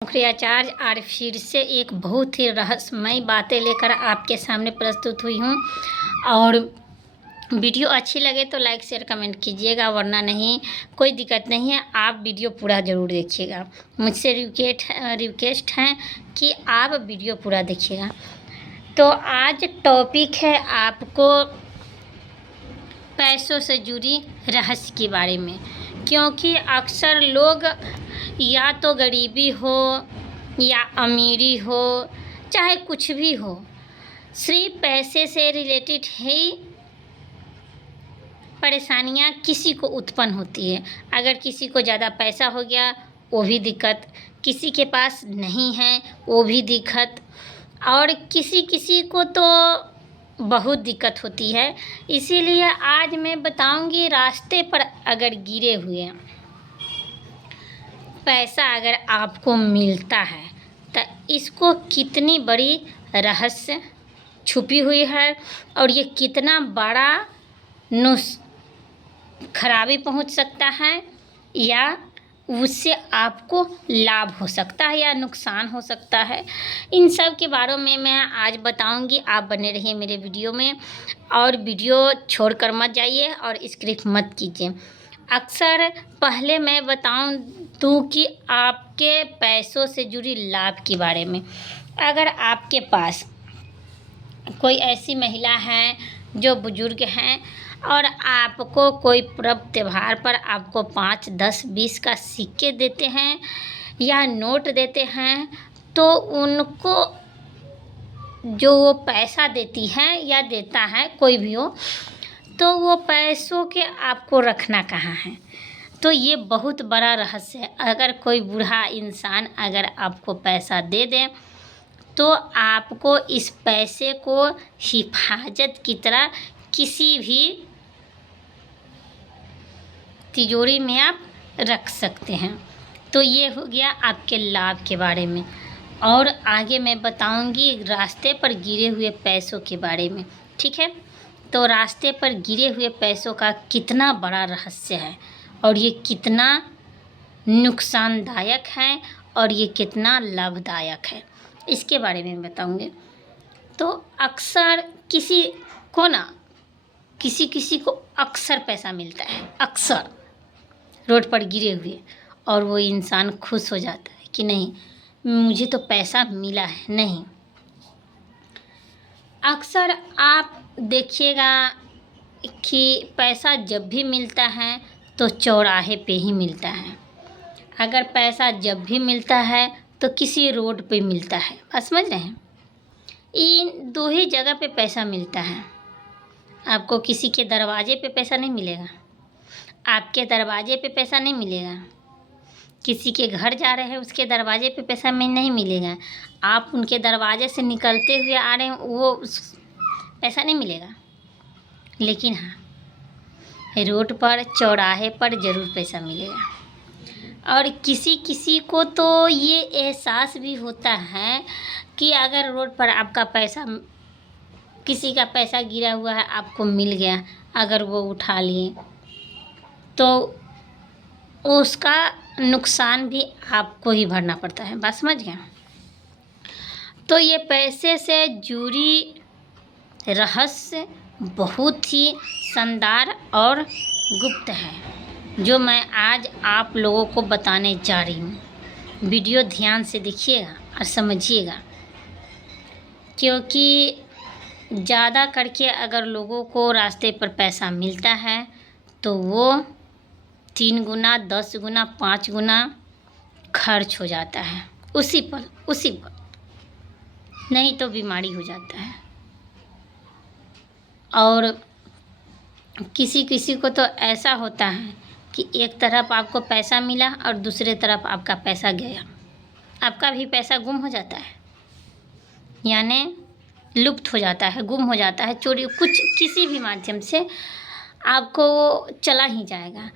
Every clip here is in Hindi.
शुक्रियाचार्य आज फिर से एक बहुत ही रहस्यमय बातें लेकर आपके सामने प्रस्तुत हुई हूँ। और वीडियो अच्छी लगे तो लाइक शेयर कमेंट कीजिएगा, वरना नहीं, कोई दिक्कत नहीं है। आप वीडियो पूरा ज़रूर देखिएगा। मुझसे रिक्वेस्ट है कि आप वीडियो पूरा देखिएगा। तो आज टॉपिक है आपको पैसों से जुड़ी रहस्य के बारे में, क्योंकि अक्सर लोग या तो गरीबी हो या अमीरी हो, चाहे कुछ भी हो, सिर्फ पैसे से रिलेटेड ही परेशानियां किसी को उत्पन्न होती है। अगर किसी को ज़्यादा पैसा हो गया वो भी दिक्कत, किसी के पास नहीं है वो भी दिक्कत, और किसी को तो बहुत दिक्कत होती है। इसीलिए आज मैं बताऊंगी, रास्ते पर अगर गिरे हुए पैसा अगर आपको मिलता है तो इसको कितनी बड़ी रहस्य छुपी हुई है और ये कितना बड़ा खराबी पहुंच सकता है, या उससे आपको लाभ हो सकता है या नुकसान हो सकता है। इन सब के बारे में मैं आज बताऊंगी। आप बने रहिए मेरे वीडियो में और वीडियो छोड़कर मत जाइए और स्किप मत कीजिए। अक्सर पहले मैं बताऊं दूँ कि आपके पैसों से जुड़ी लाभ के बारे में। अगर आपके पास कोई ऐसी महिला है जो बुजुर्ग हैं और आपको कोई पर्व त्योहार पर आपको 5, 10, 20 का सिक्के देते हैं या नोट देते हैं, तो उनको जो वो पैसा देती है या देता है, कोई भी हो, तो वो पैसों के आपको रखना कहाँ है। तो ये बहुत बड़ा रहस्य है। अगर कोई बूढ़ा इंसान अगर आपको पैसा दे दे तो आपको इस पैसे को हिफाजत की तरह किसी भी तिजोरी में आप रख सकते हैं। तो ये हो गया आपके लाभ के बारे में। और आगे मैं बताऊंगी रास्ते पर गिरे हुए पैसों के बारे में, ठीक है। तो रास्ते पर गिरे हुए पैसों का कितना बड़ा रहस्य है और ये कितना नुकसानदायक है और ये कितना लाभदायक है, इसके बारे में बताऊंगी। तो अक्सर किसी को अक्सर पैसा मिलता है, अक्सर रोड पर गिरे हुए, और वो इंसान खुश हो जाता है कि नहीं, मुझे तो पैसा मिला है। नहीं, अक्सर आप देखिएगा कि पैसा जब भी मिलता है तो चौराहे पे ही मिलता है। अगर पैसा जब भी मिलता है तो किसी रोड पे मिलता है। बात समझ रहे हैं? इन दो ही जगह पे पैसा मिलता है। आपको किसी के दरवाजे पे पैसा नहीं मिलेगा, आपके दरवाजे पे पैसा नहीं मिलेगा, किसी के घर जा रहे हैं उसके दरवाजे पे पैसा में नहीं मिलेगा, आप उनके दरवाजे से निकलते हुए आ रहे हैं वो पैसा नहीं मिलेगा। लेकिन हाँ, रोड पर चौराहे पर ज़रूर पैसा मिलेगा। और किसी को तो ये एहसास भी होता है कि अगर रोड पर आपका पैसा, किसी का पैसा गिरा हुआ है, आपको मिल गया, अगर वो उठा लिए तो उसका नुकसान भी आपको ही भरना पड़ता है। बात समझ गए? तो ये पैसे से जुड़ी रहस्य बहुत ही शानदार और गुप्त है, जो मैं आज आप लोगों को बताने जा रही हूँ। वीडियो ध्यान से देखिएगा और समझिएगा, क्योंकि ज़्यादा करके अगर लोगों को रास्ते पर पैसा मिलता है तो वो 3 गुना, 10 गुना, 5 गुना खर्च हो जाता है उसी पर, नहीं तो बीमारी हो जाता है। और किसी को तो ऐसा होता है कि एक तरफ आपको पैसा मिला और दूसरे तरफ आपका पैसा गया, आपका भी पैसा गुम हो जाता है, यानी लुप्त हो जाता है, गुम हो जाता है, चोरी, कुछ किसी भी माध्यम से आपको वो चला ही जाएगा।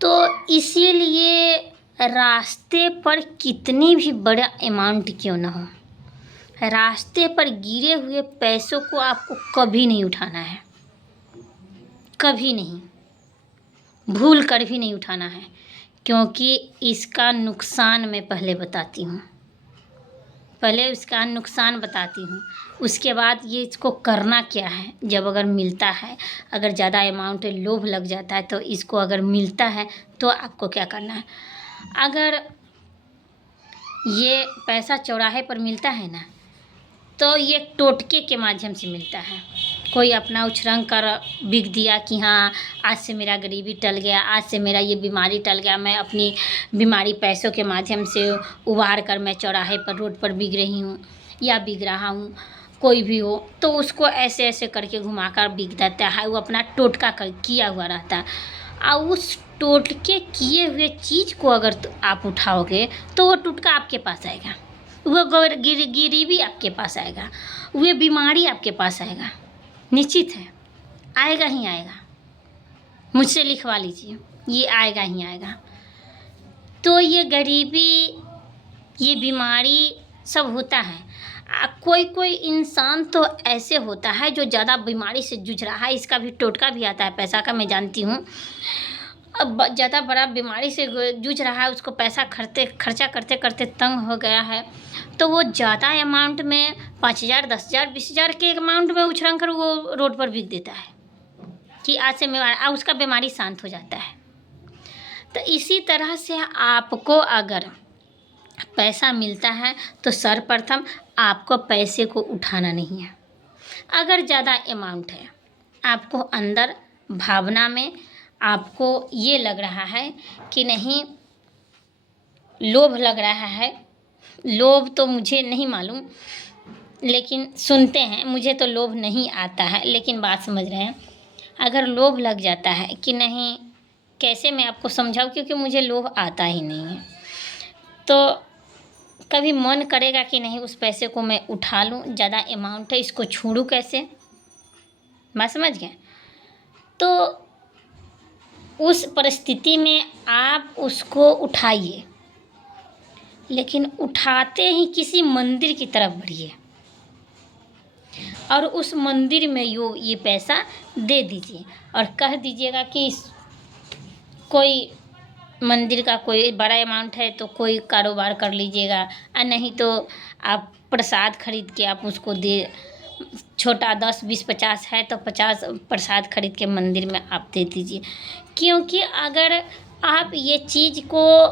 तो इसीलिए रास्ते पर कितनी भी बड़ा अमाउंट क्यों ना हो, रास्ते पर गिरे हुए पैसों को आपको कभी नहीं उठाना है, कभी नहीं, भूल कर भी नहीं उठाना है। क्योंकि इसका नुकसान मैं पहले बताती हूँ। पहले इसका नुकसान बताती हूँ, उसके बाद ये इसको करना क्या है। जब अगर मिलता है, अगर ज़्यादा अमाउंट लोभ लग जाता है तो इसको अगर मिलता है तो आपको क्या करना है। अगर ये पैसा चौराहे पर मिलता है ना, तो ये टोटके के माध्यम से मिलता है। कोई अपना उछरंग कर बिक दिया कि हाँ आज से मेरा गरीबी टल गया, आज से मेरा ये बीमारी टल गया, मैं अपनी बीमारी पैसों के माध्यम से उबार कर मैं चौराहे पर रोड पर बिक रही हूँ या बिक रहा हूँ, कोई भी हो तो उसको ऐसे ऐसे करके घुमाकर बिक देता है। वो अपना टोटका किया हुआ रहता है, और उस टोटके किए हुए चीज़ को अगर आप उठाओगे तो वो टोटका आपके पास आएगा, वो गरीबी आपके पास आएगा, वो बीमारी आपके पास आएगा, निश्चित है, आएगा ही आएगा। मुझसे लिखवा लीजिए, ये आएगा ही आएगा। तो ये गरीबी, ये बीमारी सब होता है। कोई कोई इंसान तो ऐसे होता है जो ज़्यादा बीमारी से जूझ रहा है, इसका भी टोटका भी आता है पैसा का, मैं जानती हूँ। अब ज़्यादा बड़ा बीमारी से जूझ रहा है, उसको पैसा खर्चा करते करते तंग हो गया है, तो वो ज़्यादा अमाउंट में 5,000, 10,000, 20,000 के अमाउंट में उछरंग कर वो रोड पर बिक देता है कि आज से उसका बीमारी शांत हो जाता है। तो इसी तरह से आपको अगर पैसा मिलता है तो सर्वप्रथम आपको पैसे को उठाना नहीं है। अगर ज़्यादा अमाउंट है, आपको अंदर भावना में आपको ये लग रहा है कि नहीं, लोभ लग रहा है, लोभ तो मुझे नहीं मालूम, लेकिन सुनते हैं, मुझे तो लोभ नहीं आता है, लेकिन बात समझ रहे हैं। अगर लोभ लग जाता है कि नहीं, कैसे मैं आपको समझाऊं, क्योंकि मुझे लोभ आता ही नहीं है, तो कभी मन करेगा कि नहीं उस पैसे को मैं उठा लूं, ज़्यादा अमाउंट है, इसको छोड़ूं कैसे, मैं समझ गया। तो उस परिस्थिति में आप उसको उठाइए, लेकिन उठाते ही किसी मंदिर की तरफ बढ़िए और उस मंदिर में ये पैसा दे दीजिए और कह दीजिएगा कि कोई मंदिर का कोई बड़ा अमाउंट है तो कोई कारोबार कर लीजिएगा, और नहीं तो आप प्रसाद खरीद के आप उसको दे, छोटा 10, 20, 50 है तो 50 प्रसाद खरीद के मंदिर में आप दे दीजिए। क्योंकि अगर आप ये चीज़ को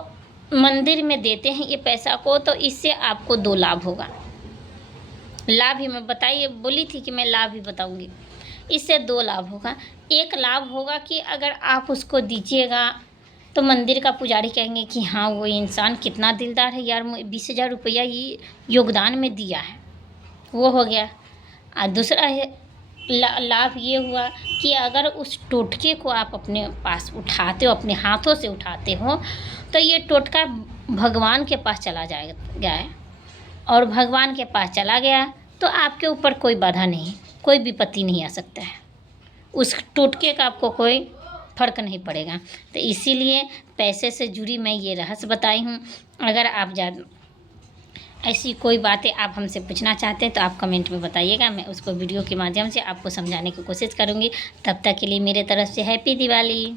मंदिर में देते हैं ये पैसा को, तो इससे आपको 2 लाभ होगा। लाभ ही मैं बताइए, बोली थी कि मैं लाभ ही बताऊंगी। इससे 2 लाभ होगा। एक लाभ होगा कि अगर आप उसको दीजिएगा तो मंदिर का पुजारी कहेंगे कि हाँ वो इंसान कितना दिलदार है यार, 20,000 रुपया ये योगदान में दिया है, वो हो गया। और दूसरा है लाभ ये हुआ कि अगर उस टोटके को आप अपने पास उठाते हो, अपने हाथों से उठाते हो, तो ये टोटका भगवान के पास चला गया है, और भगवान के पास चला गया तो आपके ऊपर कोई बाधा नहीं, कोई विपत्ति नहीं आ सकता है, उस टोटके का आपको कोई फ़र्क नहीं पड़ेगा। तो इसीलिए पैसे से जुड़ी मैं ये रहस्य बताई हूँ। अगर आप ऐसी कोई बातें आप हमसे पूछना चाहते हैं तो आप कमेंट में बताइएगा, मैं उसको वीडियो के माध्यम से आपको समझाने की कोशिश करूँगी। तब तक के लिए मेरे तरफ से हैप्पी दिवाली।